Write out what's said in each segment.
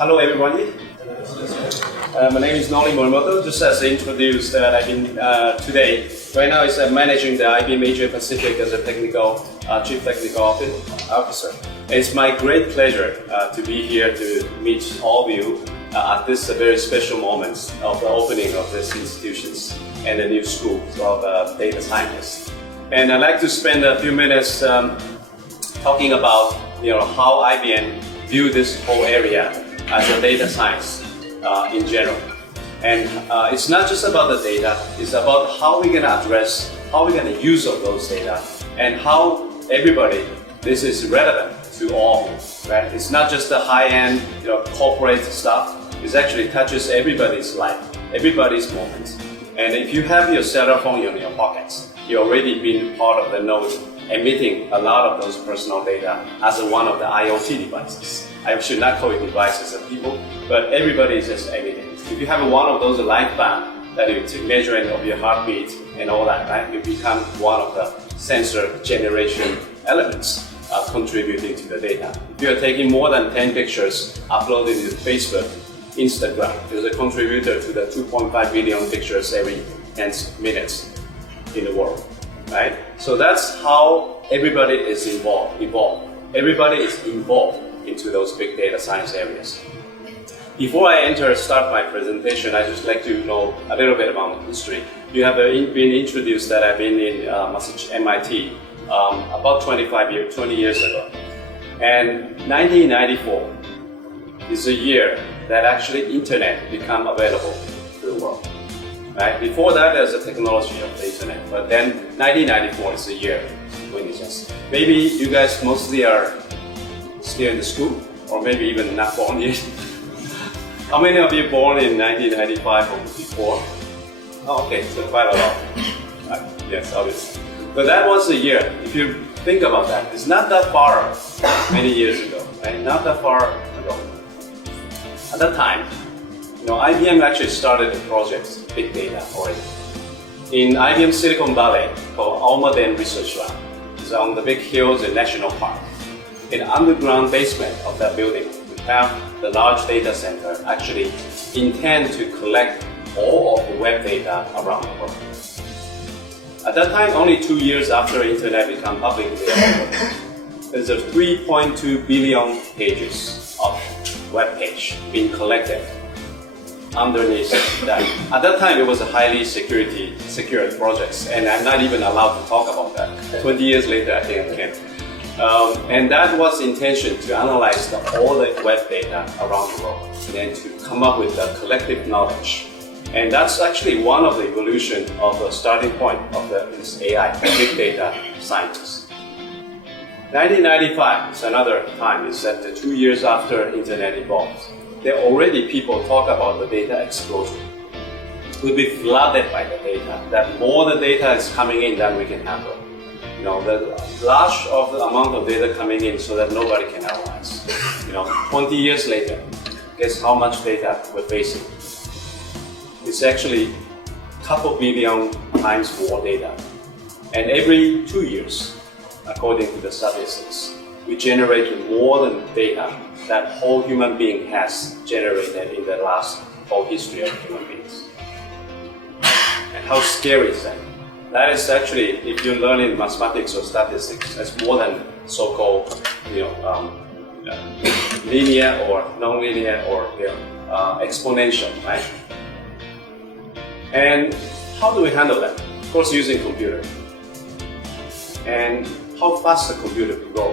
Hello everybody. My name is Norishige Morimoto. Just as introduced, I've been today. Right now, I'm managing the IBM Asia Pacific as a chief technical officer. It's my great pleasure to be here to meet all of you at this very special moment of the opening of these institutions and the new school of data scientists. And I'd like to spend a few minutes talking about how IBM view this whole area as a data science in general. And it's not just about the data, it's about how we're going to address, how we're going to use of those data, and how everybody, this is relevant to all, right? It's not just the high-end corporate stuff, it actually touches everybody's life, everybody's moments. And if you have your cell phone in your pockets, you've already been part of the node emitting a lot of those personal data as one of the IoT devices. I should not call it devices of people, but everybody is just emitting. If you have one of those light band that you measuring of your heartbeat and all that, right, you become one of the sensor generation elements contributing to the data. If you are taking more than 10 pictures uploaded to Facebook, Instagram, is a contributor to the 2.5 billion pictures every 10 minutes in the world, right? So that's how everybody is involved. Everybody is involved into those big data science areas. Before I start my presentation, I just like to know a little bit about my history. You have been introduced that I've been in MIT about 20 years ago. And 1994 is a year that actually internet became available to the world. Right? Before that, there's a technology of the internet, but then 1994 is the year when it's just. Maybe you guys mostly are still in the school, or maybe even not born yet. How many of you born in 1995 or before? Oh, okay, so quite a lot. Yes, obviously. But that was the year. If you think about that, it's not that far many years ago, right? Not that far ago. At that time, IBM actually started a project, Big Data, already. In IBM Silicon Valley, called Almaden Research Lab. It's on the big hills in National Park. In the underground basement of that building, we have the large data center actually intend to collect all of the web data around the world. At that time, only 2 years after internet became publicly available, there's a 3.2 billion pages of web page being collected underneath that. At that time, it was a highly secured project, and I'm not even allowed to talk about that. 20 years later, I think I can. And that was the intention to analyze all the web data around the world and then to come up with a collective knowledge. And that's actually one of the evolution of the starting point of this AI, big data scientists. 1995 is another time, is that the 2 years after internet evolved. There already people talk about the data explosion. We'll be flooded by the data, that more the data is coming in than we can handle. The large of the amount of data coming in so that nobody can analyze. 20 years later, guess how much data we're facing? It's actually a couple billion times more data. And every 2 years, according to the statistics, we generate more than data that whole human being has generated in the last whole history of human beings. And how scary is that? That is actually, if you learn in mathematics or statistics, that's more than so-called linear or non-linear or exponential, right? And how do we handle that? Of course, using computer. And how fast the computer can grow.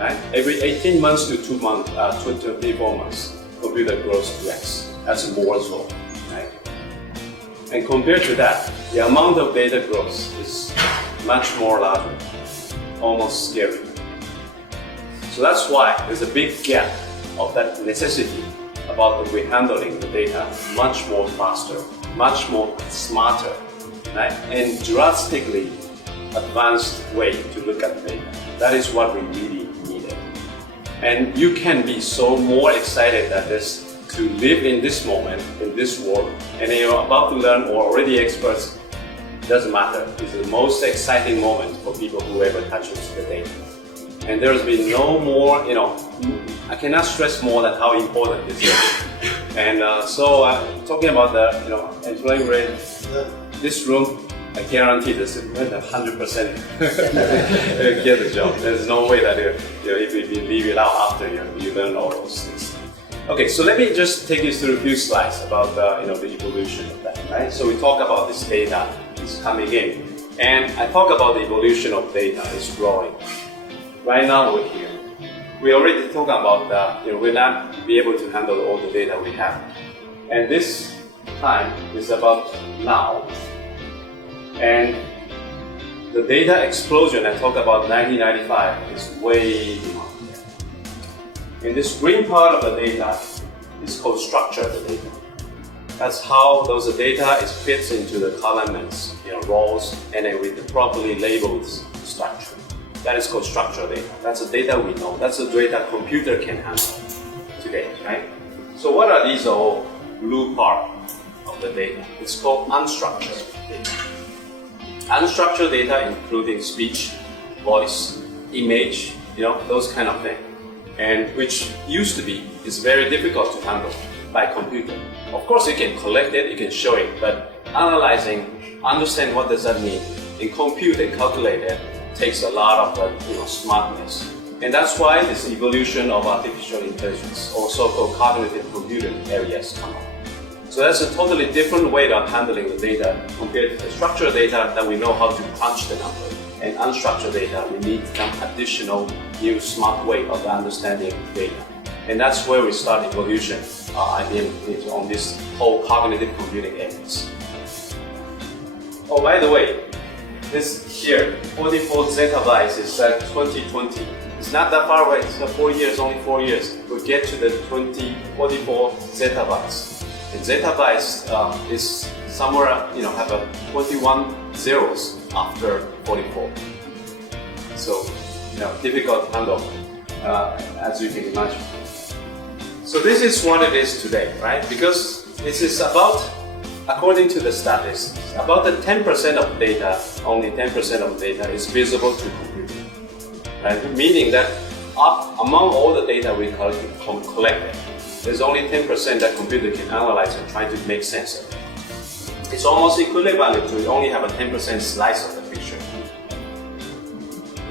Right? Every 18 months to 2 months, 24 months, computer grows 2x. That's Moore's law, right? And compared to that, the amount of data growth is much more larger, almost scary. So that's why there's a big gap of that necessity about the way handling the data much more faster, much more smarter, right? And drastically advanced way to look at the data. That is what we really needed. And you can be so more excited at this to live in this moment, in this world, and you're about to learn or already experts, doesn't matter. It's the most exciting moment for people who ever touches the data. And there's been no more, I cannot stress more than how important this is. And so talking about the, employee rate, this room, I guarantee this 100% get the job. There's no way that if you leave it out after you learn all those things. Okay, so let me just take you through a few slides about the evolution of that, right? So we talk about this data is coming in, and I talk about the evolution of data is growing. Right now we're here. We already talked about that, we'll not be able to handle all the data we have. And this time is about now. And the data explosion I talked about 1995 is way beyond. And this green part of the data is called structured data. That's how those data fits into the columns, rows, and then with the properly labeled structure. That is called structured data. That's the data we know. That's the data computer can handle today, right? So what are these all blue part of the data? It's called unstructured data. Unstructured data including speech, voice, image, those kind of things. And which used to be is very difficult to handle by computer. Of course you can collect it, you can show it, but analyzing, understand what does that mean, and compute and calculate it takes a lot of smartness. And that's why this evolution of artificial intelligence, or so-called cognitive computing areas come up. So that's a totally different way of handling the data compared to the structured data that we know how to crunch the number. And unstructured data, we need some additional new smart way of understanding data. And that's where we start evolution, IBM, on this whole cognitive computing areas. Oh, by the way, this here, 44 zettabytes is 2020. It's not that far away, it's 4 years, only 4 years. We'll get to the 44 zettabytes. And zettabytes is somewhere, have a 21 zeros after 44. So, difficult to handle, as you can imagine. So this is what it is today, right? Because this is about, according to the statistics, about the 10% of data, only 10% of data is visible to computer. Right? Meaning that among all the data we collected, there's only 10% that computer can analyze and try to make sense of it. It's almost equivalent to only have a 10% slice of the picture.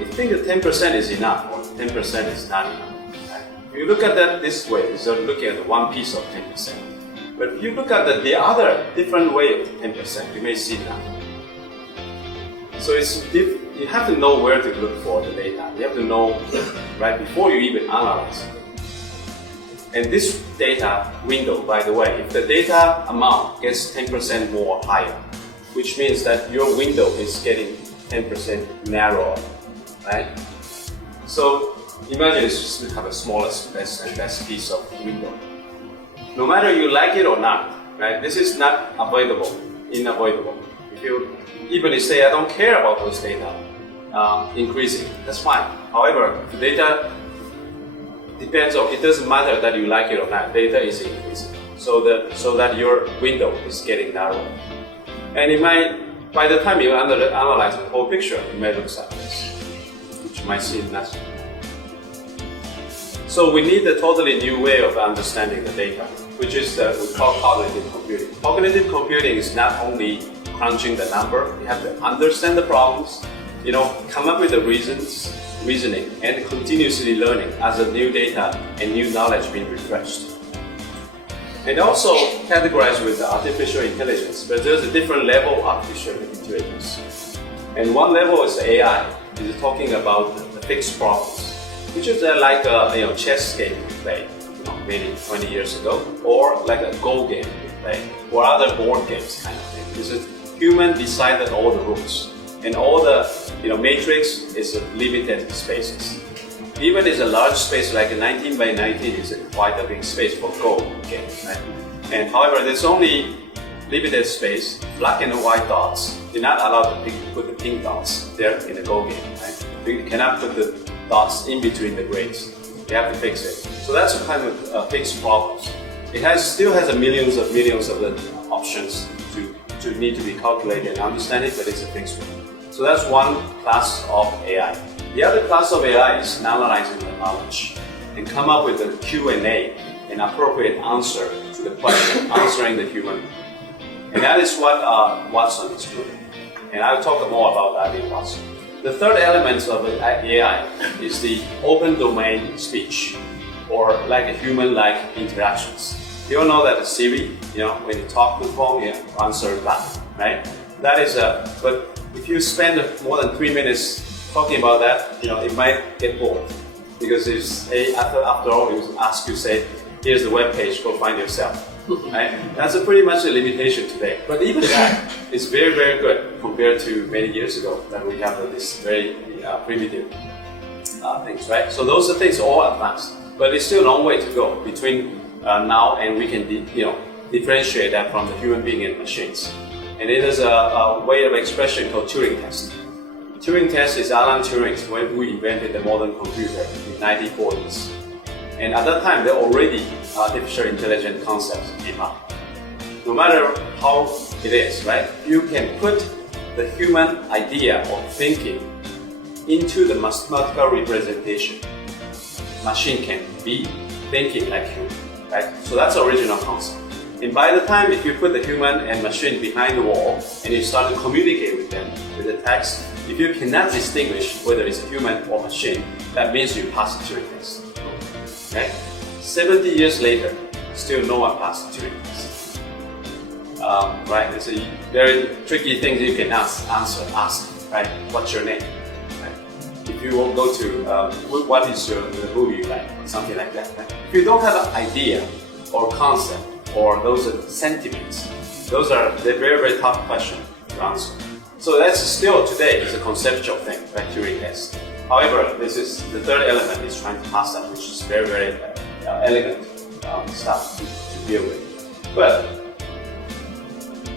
If you think that 10% is enough or 10% is not enough, right? If you look at that this way, you're looking at one piece of 10%. But if you look at the other different way of 10%, you may see nothing. So you have to know where to look for the data. You have to know right before you even analyze it. And this data window, by the way, if the data amount gets 10% more higher, which means that your window is getting 10% narrower, right? So imagine you have a smallest, best piece of window. No matter you like it or not, right? This is not unavoidable. If you even say I don't care about those data increasing, that's fine. However, the data depends on, it doesn't matter that you like it or not, data is increasing. So that your window is getting narrower. And it might, by the time you analyze the whole picture, it may look like this, which might seem natural. So we need a totally new way of understanding the data, which is we call cognitive computing. Cognitive computing is not only crunching the number, you have to understand the problems, come up with the reasoning, and continuously learning as the new data and new knowledge being refreshed. And also categorized with the artificial intelligence, but there's a different level of artificial intelligence. And one level is AI, is talking about the fixed problems, which is like a chess game we played maybe 20 years ago, or like a Go game we play, or other board games kind of thing. This is human decided all the rules. And all the matrix is limited spaces. Even is a large space like a 19 by 19 is quite a big space for Go game, right? And however, there's only limited space, black and white dots. You're not allowed to put the pink dots there in the Go game, right? You cannot put the dots in between the grades. You have to fix it. So that's a kind of fixed problems. It still has millions of the options to need to be calculated and understand it, but it's a fixed one. So that's one class of AI. The other class of AI is analyzing the knowledge and come up with a Q&A, an appropriate answer to the question, answering the human. And that is what Watson is doing. And I'll talk more about that in Watson. The third element of AI is the open domain speech, or like a human-like interactions. You all know that the Siri, when you talk to the phone, answer back, right? That is but if you spend more than 3 minutes talking about that, it might get bored. Because after all, it will ask you, say, here's the web page, go find yourself. Right? That's pretty much a limitation today. But even that is very, very good compared to many years ago that we have this very primitive things, right? So those are things all advanced, but it's still a long way to go between now and we can, differentiate that from the human being and machines. And it is a way of expression called Turing test. Turing test is Alan Turing's when who invented the modern computer in the 1940s. And at that time, there already artificial intelligence concepts came up. No matter how it is, right? You can put the human idea of thinking into the mathematical representation. Machine can be thinking like human, right? So that's the original concept. And by the time if you put the human and machine behind the wall and you start to communicate with them with the text, if you cannot distinguish whether it's a human or machine, that means you pass the Turing test. Okay? 70 years later, still no one passed the Turing test. Right? It's a very tricky thing that you can ask, right? What's your name? Right? If you will go to what is the movie you like, or something like that. Right? If you don't have an idea or concept or those sentiments, those are the very, very tough question to answer. So that's still today is a conceptual thing, like Turing test. However, this is the third element is trying to pass that, which is very, very elegant stuff to deal with. But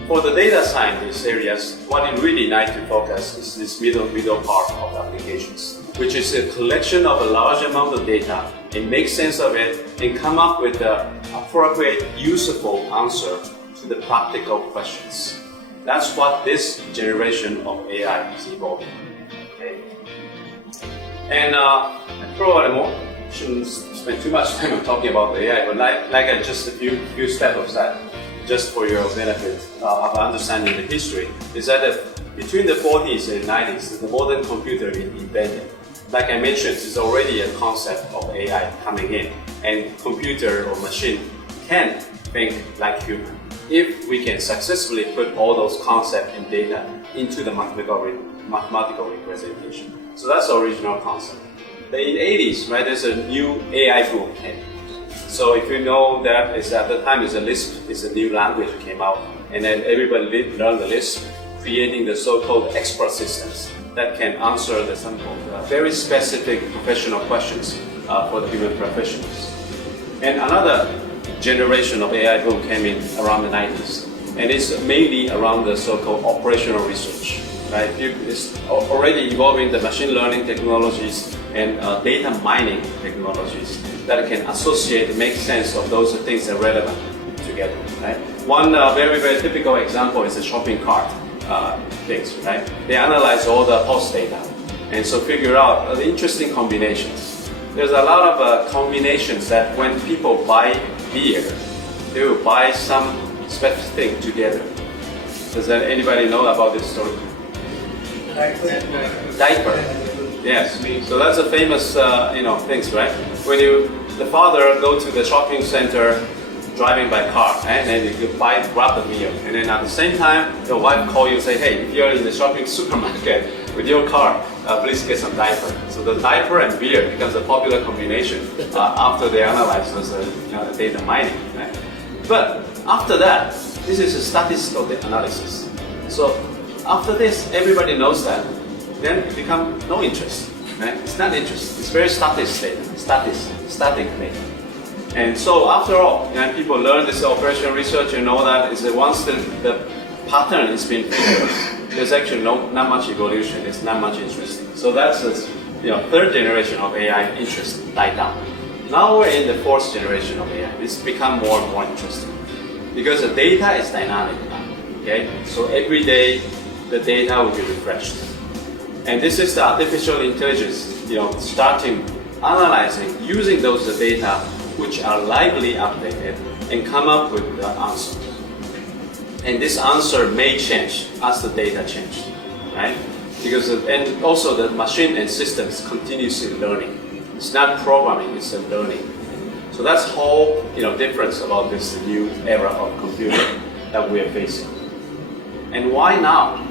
for the data scientist areas, what you really like to focus is this middle part of the applications, which is a collection of a large amount of data and make sense of it and come up with the appropriate, useful answer to the practical questions. That's what this generation of AI is evolving. Okay? And I probably shouldn't spend too much time on talking about the AI, but like just a few steps of that, just for your benefit of understanding the history, is that between the 40s and 90s, the modern computer is invented. Like I mentioned, it's already a concept of AI coming in, and computer or machine can think like human. If we can successfully put all those concepts and data into the mathematical representation. So that's the original concept. In the 80s, right, there's a new AI boom came. So if you know that is at the time is a Lisp, is a new language came out, and then everybody learned the Lisp, creating the so-called expert systems that can answer some very specific professional questions for the human professionals. And another generation of AI boom came in around the 90s, and it's mainly around the so-called operational research. Right? It's already involving the machine learning technologies and data mining technologies that can associate and make sense of those things that are relevant together. Right? One very, very typical example is the shopping cart things. Right? They analyze all the post data and so figure out the interesting combinations. There's a lot of combinations that when people buy beer, they will buy some special thing together. Does anybody know about this story? Diaper. Yes. So that's a famous, things, right? When the father go to the shopping center, driving by car, and then you grab the meal, and then at the same time, your wife call you and say, hey, if you're in the shopping supermarket with your car, please get some diaper. So the diaper and beer becomes a popular combination after they analyze those data mining. Right? But after that, this is a statistical analysis. So after this, everybody knows that. Then it becomes no interest. Right? It's not interest. It's very static data. And so after all, people learn this operational research and know that is that once the pattern has been figured, there's actually not much evolution. It's not much interesting. So that's the third generation of AI interest died down. Now we're in the fourth generation of AI. It's become more and more interesting because the data is dynamic now. Okay, so every day the data will be refreshed. And this is the artificial intelligence, starting analyzing, using those data which are likely updated and come up with the answer. And this answer may change as the data change, right? And also the machine and systems continuously learning. It's not programming, it's a learning. So that's whole difference about this new era of computing that we are facing. And why now?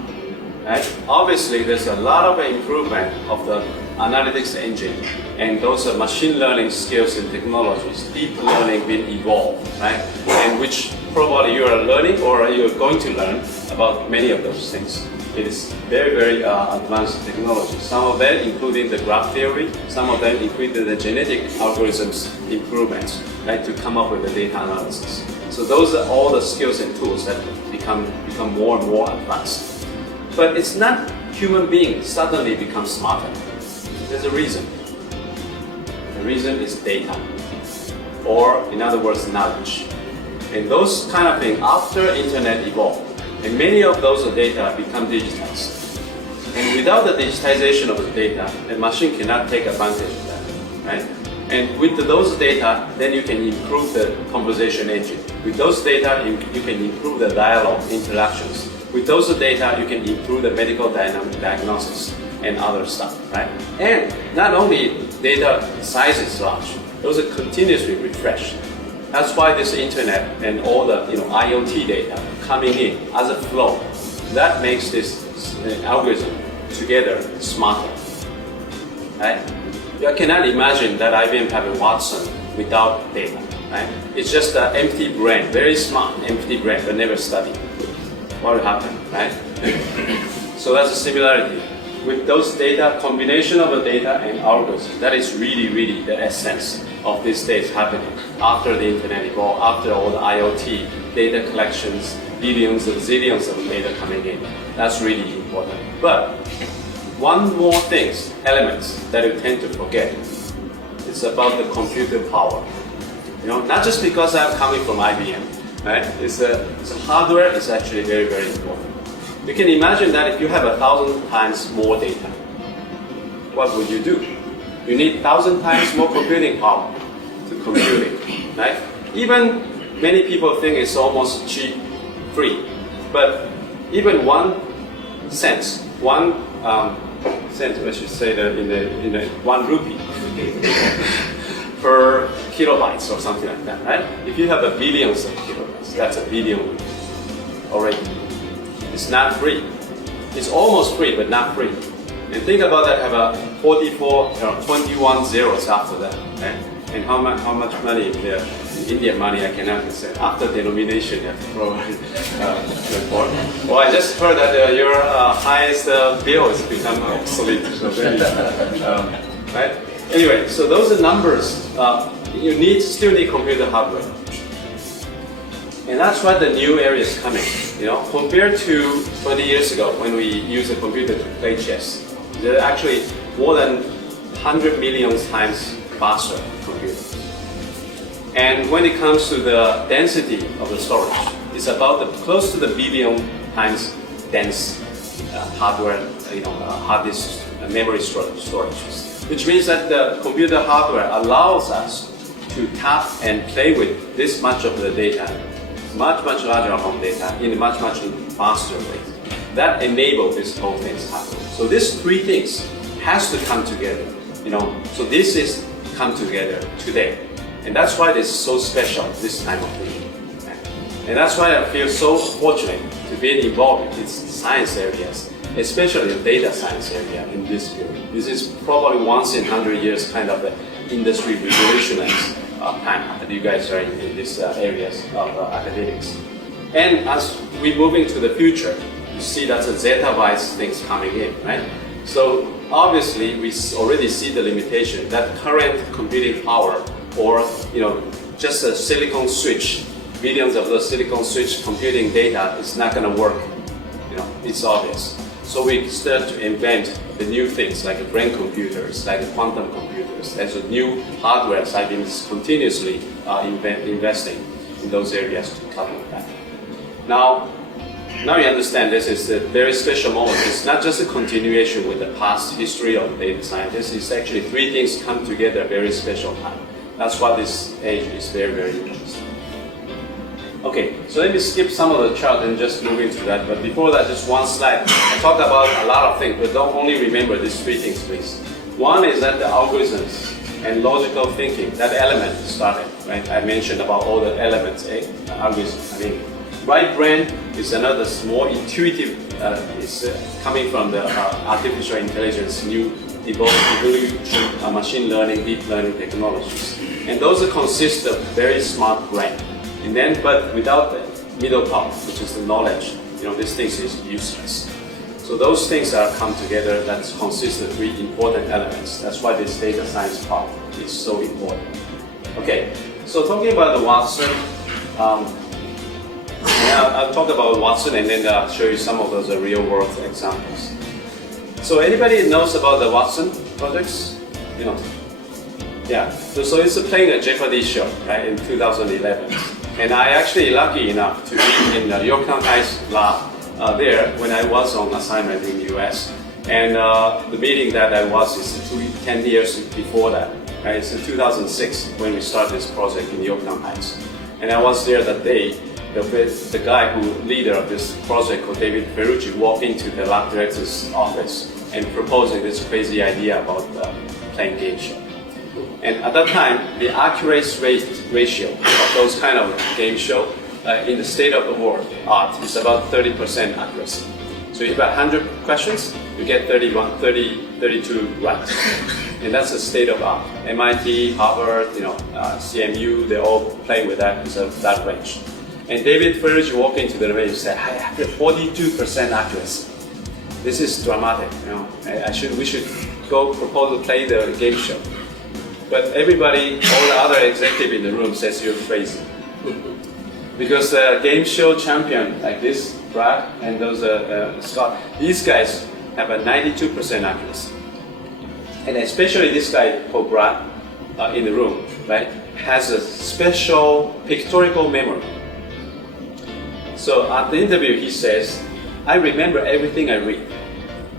Right? Obviously, there's a lot of improvement of the analytics engine and those machine learning skills and technologies, deep learning being evolved, right? And which probably you are learning or you're going to learn about many of those things. It is very, very advanced technology. Some of them including the graph theory, some of them including the genetic algorithms improvements, right, to come up with the data analysis. So those are all the skills and tools that become more and more advanced. But it's not human beings suddenly become smarter. There's a reason. The reason is data, or in other words, knowledge. And those kind of things, after internet evolved, and many of those data become digitized. And without the digitization of the data, a machine cannot take advantage of that, right? And with those data, then you can improve the conversation engine. With those data, you can improve the dialogue interactions. With those data, you can improve the medical diagnosis and other stuff, right? And not only data size is large, those are continuously refreshed. That's why this internet and all the IoT data coming in as a flow, that makes this algorithm together smarter, right? You cannot imagine that IBM have a Watson without data, right? It's just an empty brain, very smart, empty brain, but never studied. What will happen, right? So that's a similarity. With those data, combination of the data and algorithms, that is really, really the essence of these days happening after the internet evolved, after all the IoT data collections, billions and zillions of data coming in. That's really important. But one more elements that you tend to forget, it's about the computer power. Not just because I'm coming from IBM, right? It's a hardware is actually very, very important. You can imagine that if you have 1,000 times more data, what would you do? You need 1,000 times more computing power to compute it, right? Even many people think it's almost cheap, free, but even 1 cent, I should say that in the 1 rupee per kilobytes or something like that, right? If you have billions of kilobytes, that's a billion already. It's not free. It's almost free, but not free. And think about that, have a 21 zeros after that, right? And how much money there? Indian money, I cannot say. After denomination, you have to provide report. Well, I just heard that your highest bill has become obsolete. So right? Anyway, so those are numbers. You still need computer hardware. And that's why the new area is coming. Compared to 20 years ago when we used a computer to play chess, they're actually more than 100 million times faster computer. And when it comes to the density of the storage, it's about close to the billion times dense hardware, hard disk memory storages. Which means that the computer hardware allows us to tap and play with this much of the data, much larger amount of data in a much faster way. That enables this whole thing to happen. So these 3 things has to come together. So this is come together today. And that's why it's so special this time of the year. And that's why I feel so fortunate to be involved in these science areas, especially the data science area in this field. This is probably once in 100 years kind of the industry revolutionary time that you guys are in these areas of academics. And as we move into the future, you see that's a zettabytes things coming in, right? So obviously we already see the limitation that current computing power or just a silicon switch, billions of those silicon switch computing data is not going to work. It's obvious. So we start to invent the new things like brain computers, like quantum computers. There's a new hardware. So I've been continuously investing in those areas to cover that. Now, Now you understand this is a very special moment. It's not just a continuation with the past history of data scientists. It's actually three things come together at a very special time. That's why this age is very, very interesting. Okay, so let me skip some of the chart and just move into that. But before that, just one slide. I talked about a lot of things, but don't only remember these three things, please. One is that the algorithms and logical thinking, that element started, right? I mentioned about all the elements, algorithms. Right brain is another more intuitive, it's coming from the artificial intelligence, new evolution, machine learning, deep learning technologies. And those consist of very smart brain. And then, but without the middle part, which is the knowledge, this thing is useless. So those things are come together that consist of three important elements. That's why this data science part is so important. Okay, so talking about the Watson, I'll talk about Watson and then I'll show you some of those real world examples. So anybody knows about the Watson projects? Yeah, so it's playing a Jeopardy show, right, in 2011. And I actually lucky enough to be in the Yorktown Heights lab there when I was on assignment in the US. And the meeting that I was is 10 years before that. Right? It's in 2006 when we started this project in Yorktown Heights. And I was there that day. The guy leader of this project called David Ferrucci walked into the lab director's office and proposing this crazy idea about playing game show. And at that time, the accuracy ratio of those kind of game show in the state of the art is about 30% accuracy. So if you have 100 questions, you get 32 right. And that's the state of art. MIT, Harvard, CMU, they all play with that, it's of that range. And David Ferrucci walked into the room and said, I have 42% accuracy. This is dramatic, we should go propose to play the game show. But everybody, all the other executive in the room says you're crazy. Because the game show champion like this, Brad, and those Scott, these guys have a 92% accuracy. And especially this guy called Brad in the room, right, has a special pictorial memory. So at the interview he says, I remember everything I read,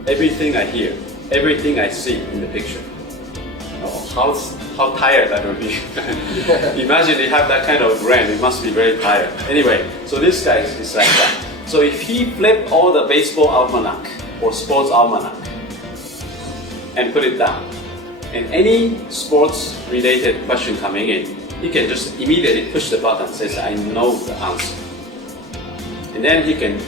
everything I hear, everything I see in the picture. How tired that would be. Imagine you have that kind of brain, it must be very tired. Anyway, so this guy is like that. So if he flipped all the baseball almanac or sports almanac and put it down, and any sports related question coming in, he can just immediately push the button and says, I know the answer. And then he can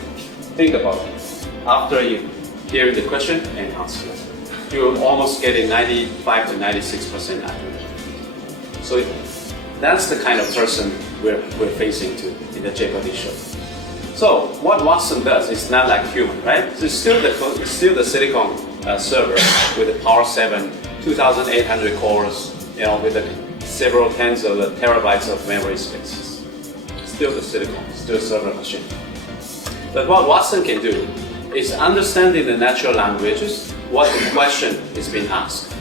think about it after you hear the question and answer it. You're almost getting 95 to 96% accurate. So that's the kind of person we're facing to in the Jeopardy show. So what Watson does is not like human, right? It's still the silicon server with the Power 7, 2,800 cores, with several tens of terabytes of memory spaces. Still the silicon, still a server machine. But what Watson can do is understanding the natural languages, what the question is being asked,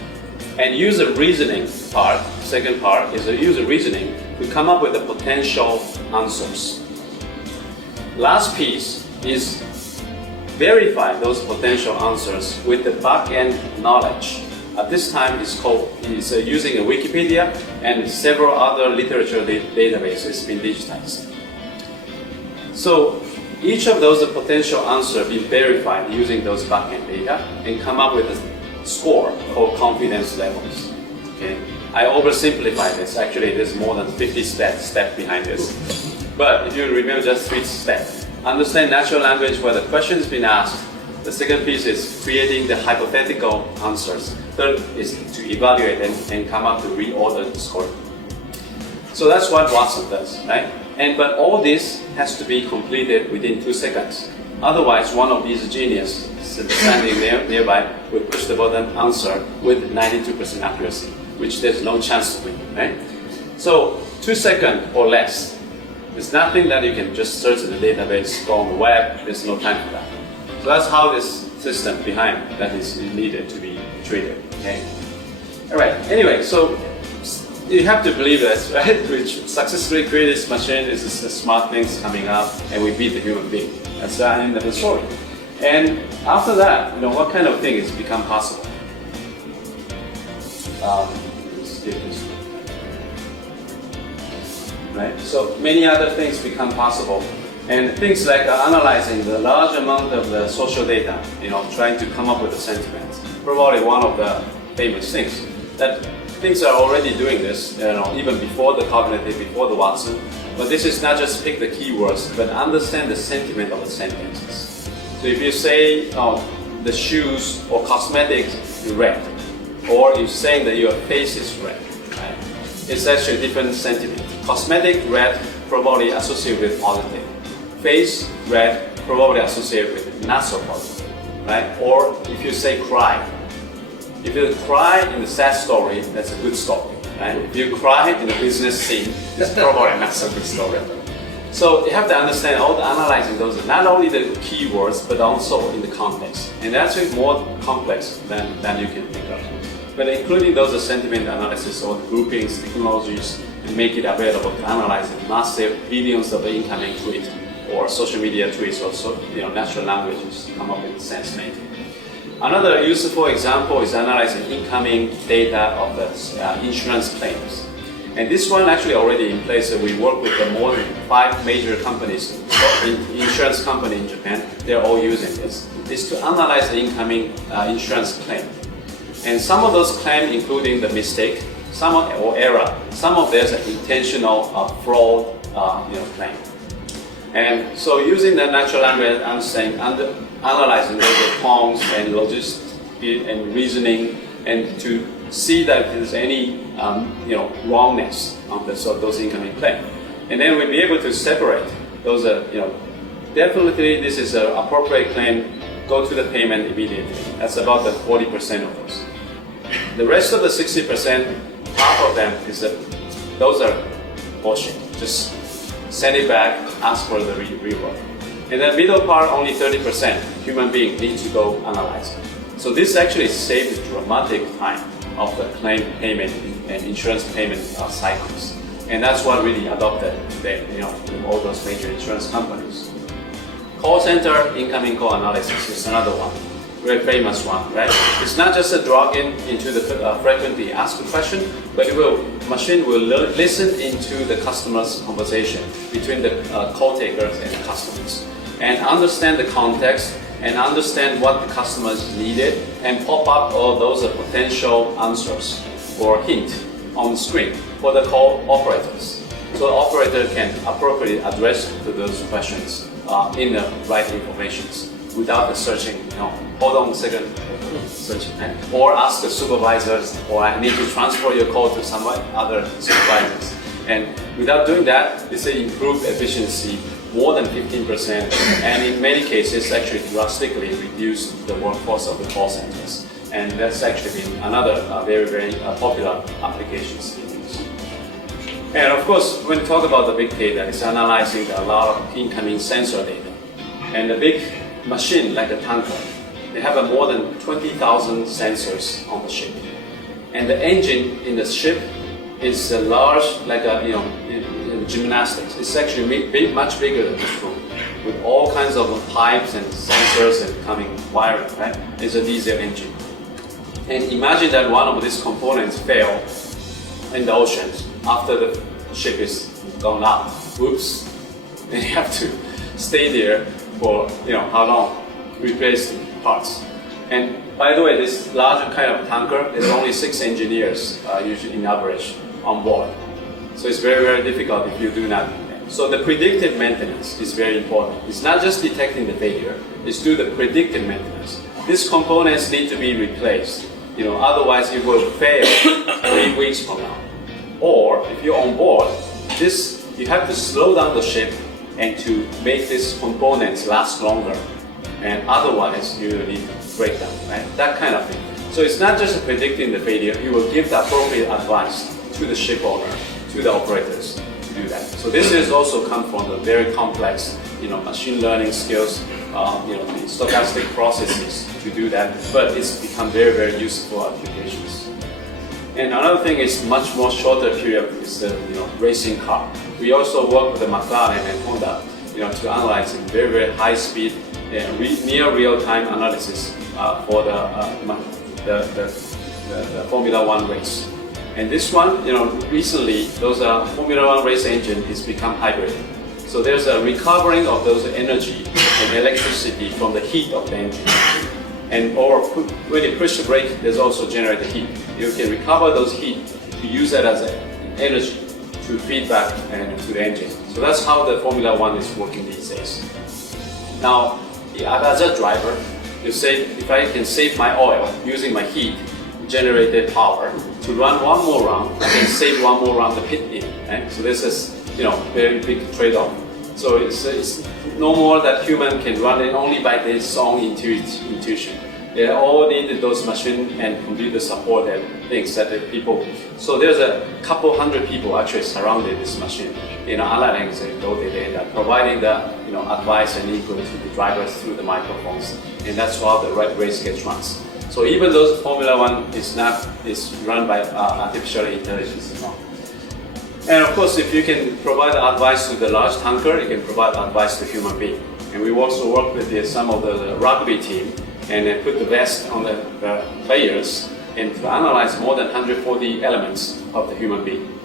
and use the reasoning part. Second part is use the reasoning to come up with the potential answers. Last piece is verify those potential answers with the back-end knowledge. At this time, it's using a Wikipedia and several other literature databases being digitized. So each of those potential answers be verified using those backend data and come up with a score called confidence levels. Okay, I oversimplify this. Actually, there's more than 50 steps behind this. But if you remember just 3 steps, understand natural language where the question has been asked. The second piece is creating the hypothetical answers. Third is to evaluate and come up to reorder the score. So that's what Watson does, right? But all this has to be completed within 2 seconds. Otherwise, one of these geniuses standing nearby will push the button answer with 92% accuracy, which there's no chance to win, right? So 2 seconds or less. There's nothing that you can just search in the database, go on the web. There's no time for that. So that's how this system behind that is needed to be treated. Okay. All right. Anyway, so you have to believe this, right? We successfully create this machine. This is the smart things coming up, and we beat the human being. That's the end of the story. And after that, what kind of things become possible? Let's skip this one. Right? So many other things become possible. And things like analyzing the large amount of the social data, trying to come up with a sentiment, probably one of the famous things. That things are already doing this, even before the cognitive, before the Watson. But this is not just pick the keywords, but understand the sentiment of the sentences. So if you say, the shoes or cosmetics is red, or you're saying that your face is red, right? It's actually a different sentiment. Cosmetic red probably associated with positive. Face red probably associated with not so positive, right? Or if you say cry. If you cry in the sad story, that's a good story, right? If you cry in the business scene, it's probably not so good story. So you have to understand all the analyzing those, not only the keywords, but also in the context. And that's actually more complex than you can think of. But including those sentiment analysis or the groupings, technologies, and make it available to analyze massive billions of incoming tweets or social media tweets or natural languages come up with sense making. Another useful example is analyzing incoming data of the insurance claims. And this one actually already in place. We work with more than 5 major companies, insurance company in Japan. They're all using this. Is to analyze the incoming insurance claim. And some of those claims, including the mistake, or error, some of these are intentional fraud claim. And so using the natural language understanding, analyzing the tones and logistics and reasoning, and to see that if there's any wrongness on those incoming claims. And then we'll be able to separate those, definitely this is an appropriate claim, go to the payment immediately. That's about the 40% of those. The rest of the 60%, half of them is those are bullshit. Just send it back, ask for the rework. And the middle part, only 30%, human being need to go analyze it. So this actually saved dramatic time of the claim payment and insurance payment cycles. And that's what really adopted today, in all those major insurance companies. Call center incoming call analysis is another one, very famous one, right? It's not just a drop into the frequently asked question, but machine will listen into the customer's conversation between the call takers and the customers, and understand the context and understand what the customers needed, and pop up all those potential answers or hint on the screen for the call operators. So the operator can appropriately address to those questions in the right information without the searching, hold on a second, searching, or ask the supervisors, or I need to transfer your call to some other supervisors. And without doing that, it's an improved efficiency more than 15%, and in many cases actually drastically reduce the workforce of the call centers. And that's actually been another very, very popular applications in use. And of course, when we talk about the big data, it's analyzing a lot of incoming sensor data. And the big machine, like a tanker, they have more than 20,000 sensors on the ship. And the engine in the ship is large, like gymnastics. It's actually much bigger than this room, with all kinds of pipes and sensors and coming wiring, right? It's a diesel engine. And imagine that one of these components fail in the oceans after the ship is gone out. Whoops! And you have to stay there for how long? Replacing parts. And by the way, this larger kind of tanker, there's only 6 engineers usually in average on board. So it's very, very difficult if you do not. So the predictive maintenance is very important. It's not just detecting the failure, it's do the predictive maintenance. These components need to be replaced. Otherwise it will fail 3 weeks from now. Or if you're on board, you have to slow down the ship and to make these components last longer. And otherwise you will need to break them, right? That kind of thing. So it's not just predicting the failure, you will give the appropriate advice to the ship owner, to the operators to do that. So this is also come from the very complex, machine learning skills, the stochastic processes to do that, but it's become very, very useful applications. And another thing is much more shorter period is the racing car. We also work with the McLaren and Honda to analyze in very, very high speed, near real-time analysis for the Formula One race. And this one, recently, those Formula One race engine is become hybrid. So there's a recovering of those energy and electricity from the heat of the engine. And when you push the brake, there's also generated heat. You can recover those heat to use that as energy to feed back to the engine. So that's how the Formula One is working these days. Now, as a driver, if I can save my oil using my heat generated power to run one more round, I can save one more round of pit in. Right? So this is very big trade-off. So it's no more that human can run it only by their own intuition. They all need those machine and computer supported things that the people. So there's a couple hundred people actually surrounded this machine, analyzing all the data, providing the advice and input to the drivers through the microphones, and that's how the race gets run. So even though Formula One is run by artificial intelligence as well. And of course, if you can provide advice to the large tanker, you can provide advice to human being. And we also work with some of the rugby team and then put the vest on the players and to analyze more than 140 elements of the human being.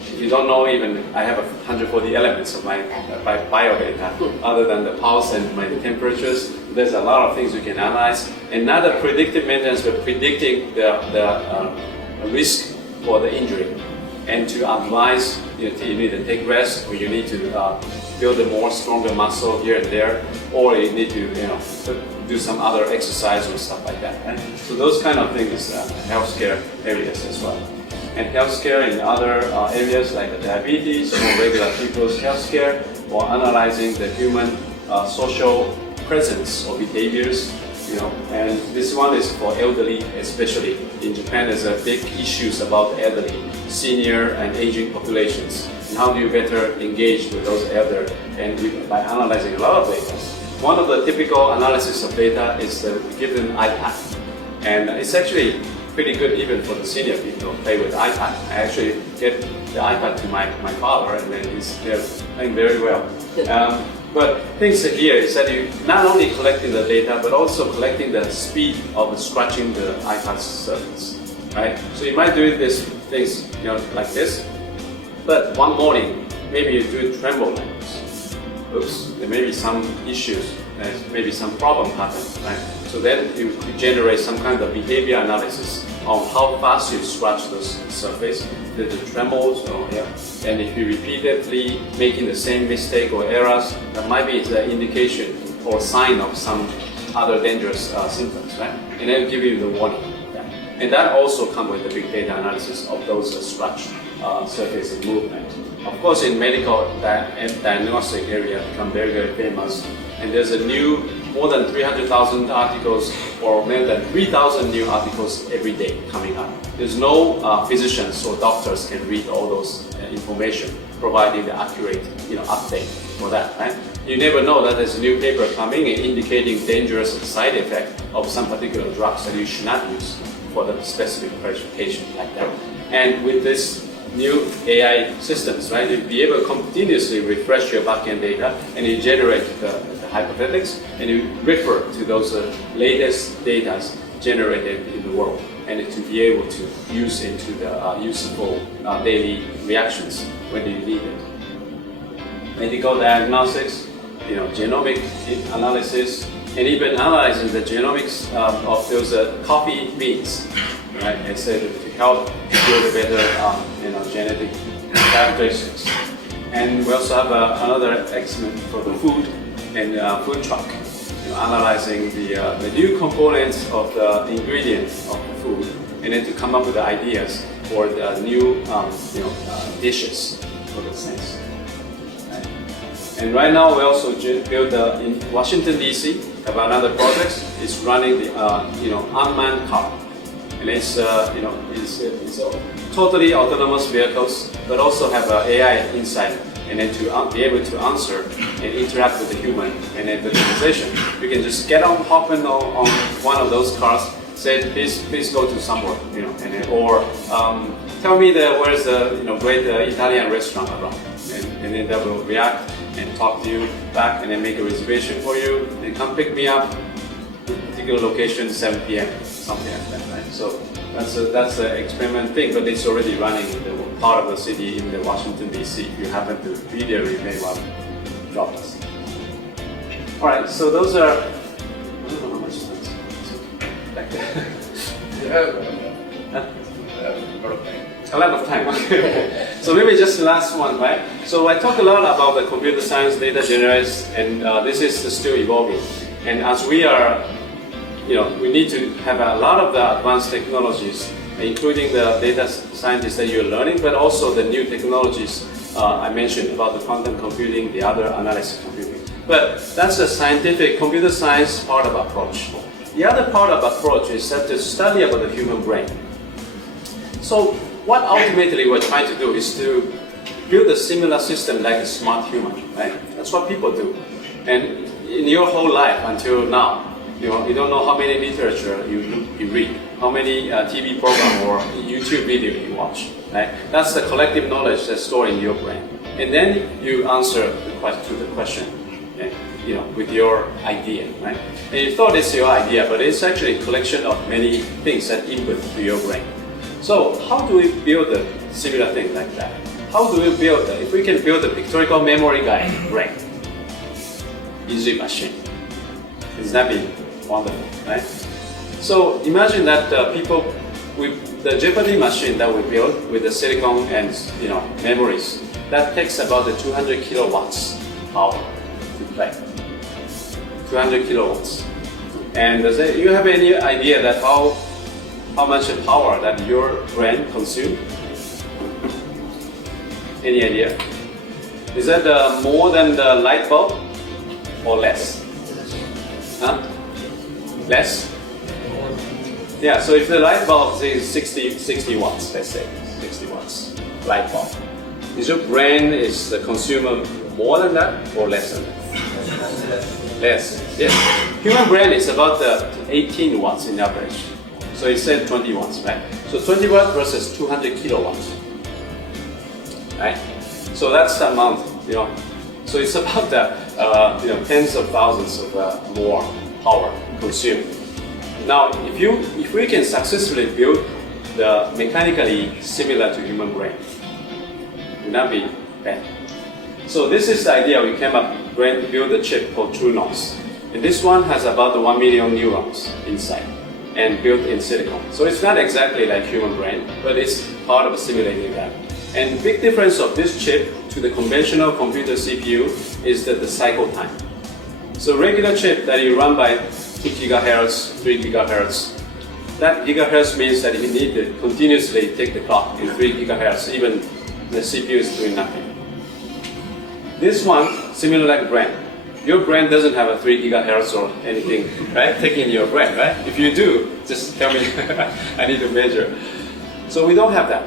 If you don't know, even I have 140 elements of my biodata, other than the pulse and my temperatures. There's a lot of things you can analyze. And now the predictive maintenance, we're predicting the risk for the injury. And to advise, you need to take rest, or you need to build a more stronger muscle here and there, or you need to do some other exercise or stuff like that. Right? So those kind of things, healthcare areas as well. And healthcare in other areas like diabetes or regular people's healthcare, or analyzing the human social presence or behaviors. And this one is for elderly, especially in Japan. There's a big issues about elderly, senior and aging populations, and how do you better engage with those elder, and by analyzing a lot of data. One of the typical analysis of data is give them iPad, and it's actually pretty good even for the senior people to play with iPad. I actually get the iPad to my father, and then they're playing very well. But things here is that you not only collecting the data, but also collecting the speed of scratching the iPad surface, right? So you might do these things, like this, but one morning, maybe you do it tremble like this. Oops, there may be some issues, maybe some problem happened, right? So then you generate some kind of behavior analysis on how fast you scratch those surface, the trembles, and if you repeatedly making the same mistake or errors, that might be the indication or sign of some other dangerous symptoms, right? And then give you the warning. And that also comes with the big data analysis of those scratch surface movement. Of course, in medical and diagnostic area become very, very famous. And there's more than 300,000 articles, or more than 3,000 new articles every day coming up. There's no physicians or doctors can read all those information, providing the accurate update for that. Right? You never know that there's a new paper coming and indicating dangerous side effect of some particular drugs that you should not use for the specific patient like that. And with this new AI systems, right, you'll be able to continuously refresh your backend data, and you generate the hypothetics, and you refer to those latest data generated in the world, and to be able to use into the useful daily reactions when you need it. Medical diagnostics, genomic analysis, and even analyzing the genomics of those coffee beans, right? I said to help build better, genetic characteristics. And we also have another excellent for the food and food truck, analyzing the new components of the ingredients of the food, and then to come up with the ideas for the new, dishes for the sense. Right? And right now we also build in Washington D.C. have another project. It's running the Unmanned Hop. And it's totally autonomous vehicles, but also have AI inside, and then to be able to answer and interact with the human and then the conversation. You can just hop in on one of those cars, say please go to somewhere, and then, or tell me where's the great Italian restaurant around, and then they will react and talk to you back and then make a reservation for you and come pick me up at a particular location 7 p.m. something like that, right? So that's an experiment thing, but it's already running in the part of the city in the Washington DC. If you happen to be there, you may want to drop us. All right, so those are. I don't know how much is like a lot of time. Okay. So maybe just the last one, right? So I talk a lot about the computer science, data generates, and this is still evolving. And as we are, we need to have a lot of the advanced technologies, including the data scientists that you're learning, but also the new technologies I mentioned about the quantum computing, the other analysis computing. But that's the scientific computer science part of approach. The other part of approach is that to study about the human brain. So what ultimately we're trying to do is to build a similar system like a smart human, right? That's what people do. And in your whole life until now, you don't know how many literature you read, how many TV program or YouTube video you watch, right? That's the collective knowledge that's stored in your brain. And then you answer the question, with your idea, right? And you thought it's your idea, but it's actually a collection of many things that input to your brain. So how do we build a similar thing like that? How do we build if we can build a pictorial memory guide brain? Easy machine. Isn't that be wonderful, right? So imagine that people with the Jeopardy machine that we built with the silicon and memories, that takes about 200 kilowatts power to play. 200 kilowatts. And you have any idea that how much power that your brain consumes? Any idea? Is that more than the light bulb or less? Huh? Less? Yeah, so if the light bulb is 60 watts, let's say, 60 watts, light bulb. Is your brain is the consumer more than that or less than that? Less. Yes. Human brain is about 18 watts in average. So it said 20 watts, right? So 20 watts versus 200 kilowatts, right? So that's the amount, So it's about tens of thousands of more power consumed. Now, if we can successfully build the mechanically similar to human brain, would not be bad. So this is the idea we came up to build a chip called TrueNOS. And this one has about 1 million neurons inside and built in silicon. So it's not exactly like human brain, but it's part of simulating that. And the big difference of this chip to the conventional computer CPU is that the cycle time. So regular chip that you run by 2 gigahertz, 3 gigahertz, that gigahertz means that you need to continuously take the clock in 3 gigahertz, even the CPU is doing nothing. This one, similar like brain. Your brain doesn't have a 3 gigahertz or anything, right? Taking your brain, right? If you do, just tell me, I need to measure. So we don't have that.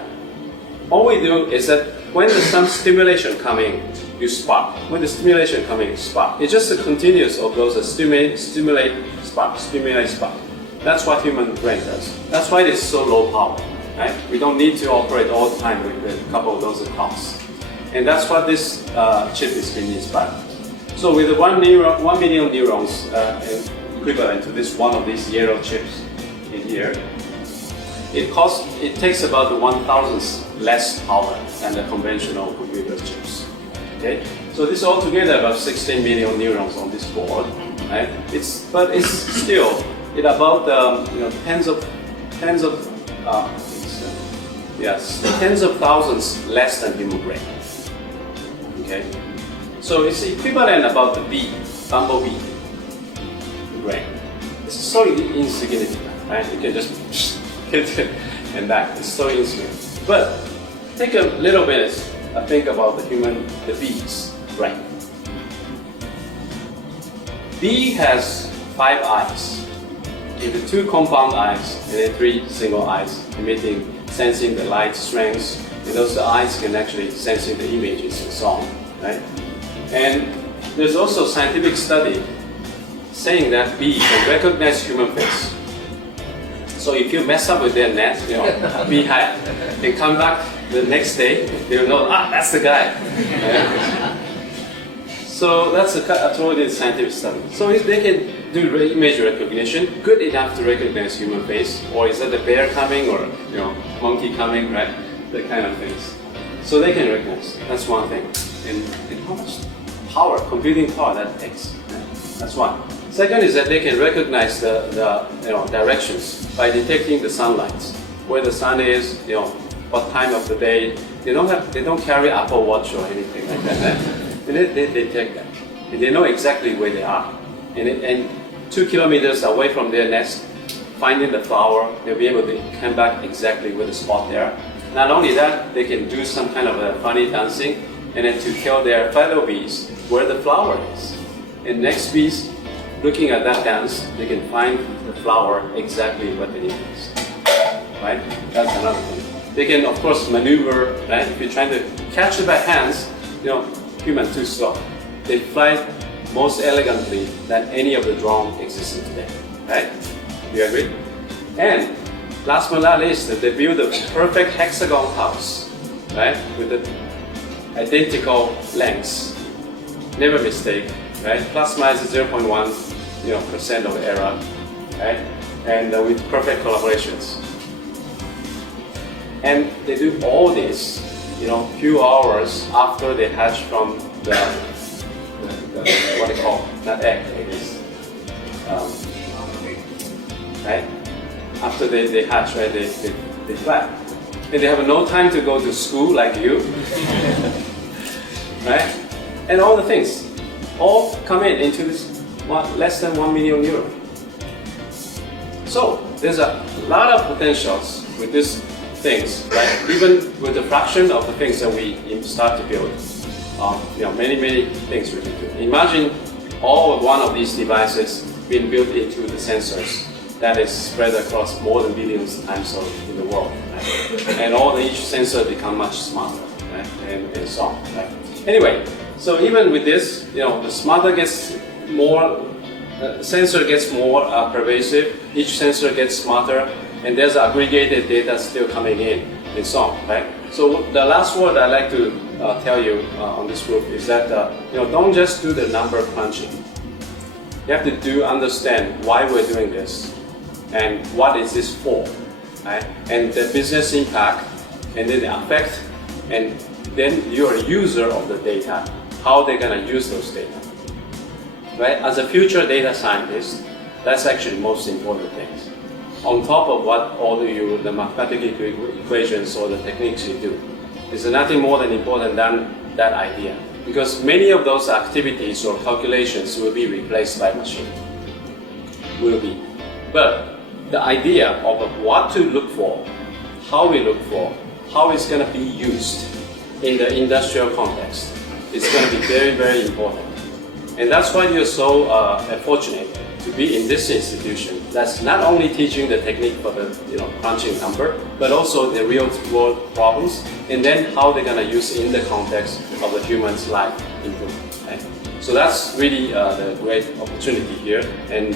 All we do is that when there's some stimulation coming, you spark. When the stimulation coming, spark. It's just a continuous of those stimulate, spark, stimulate, spark. That's what human brain does. That's why it's so low power, right? We don't need to operate all the time with a couple of those clocks. And that's what this chip is being inspired. So with 1 million neurons equivalent to this one of these yellow chips in here, it takes about 1,000th less power than the conventional computer chips. Okay, so this altogether about 16 million neurons on this board, right? But it's still about tens of thousands less than human brain. Okay, so it's equivalent about the bumblebee brain. It's so insignificant, right? You can just hit it and that. It's so insignificant. But take a little bit think about the bee's brain. Bee has 5 eyes, either 2 compound eyes and then 3 single eyes, sensing the light strengths. And those eyes can actually sensing the images and so on, right? And there's also scientific study saying that bee can recognize human face. So if you mess up with their net, bee hive, they come back the next day, they'll know, that's the guy. So that's a totally scientific study. So if they can do image recognition, good enough to recognize human face, or is that the bear coming, or monkey coming, right? That kind of things. So they can recognize. That's one thing. And how much power, computing power that takes? Right? That's one. Second is that they can recognize the directions by detecting the sunlight, where the sun is, what time of the day. They don't carry Apple Watch or anything like that. Right? And they detect that. And they know exactly where they are. And 2 kilometers away from their nest, finding the flower, they'll be able to come back exactly with the spot there. Not only that, they can do some kind of a funny dancing, and then to tell their fellow bees where the flower is. And next bees, looking at that dance, they can find the flower exactly what they need. Right? That's another thing. They can, of course, maneuver. Right? If you're trying to catch it by hands, human too slow. They fly most elegantly than any of the drone existing today. Right? Do you agree? And last but not least, they build a perfect hexagon house, right? With the identical lengths. Never mistake, right? Plus minus 0.1% of error, right? And with perfect collaborations. And they do all this, few hours after they hatch from the what they call, not egg, it is, right? After they hatch, right, they fly. And they have no time to go to school like you, right? And all the things, all come into this less than 1 million euro. So there's a lot of potentials with these things, right? Even with the fraction of the things that we start to build, many things we can do. Imagine all of one of these devices being built into the sensors that is spread across more than billions of times in the world, right? And each sensor become much smarter, right? And so on, right? Anyway, so even with this, the smarter gets more, sensor gets more pervasive, each sensor gets smarter, and there's aggregated data still coming in, and so on, right? So the last word I'd like to tell you on this group is that, don't just do the number crunching. You have to understand why we're doing this, and what is this for, right? And the business impact, and then the effect, and then you're a user of the data, how they're gonna use those data, right? As a future data scientist, that's actually the most important thing. On top of what all the mathematical equations or the techniques you do, is nothing more than important than that idea. Because many of those activities or calculations will be replaced by machine. Will be. But the idea of what to look for, how we look for, how it's going to be used in the industrial context is going to be very, very important. And that's why you're so fortunate to be in this institution that's not only teaching the technique for the crunching number, but also the real world problems, and then how they're going to use in the context of the human's life improvement. Right? So that's really the great opportunity here. And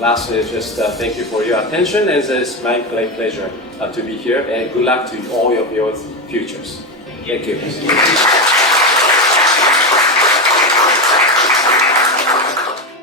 lastly, just thank you for your attention, and it's my great pleasure to be here, and good luck to all of your futures. Thank you.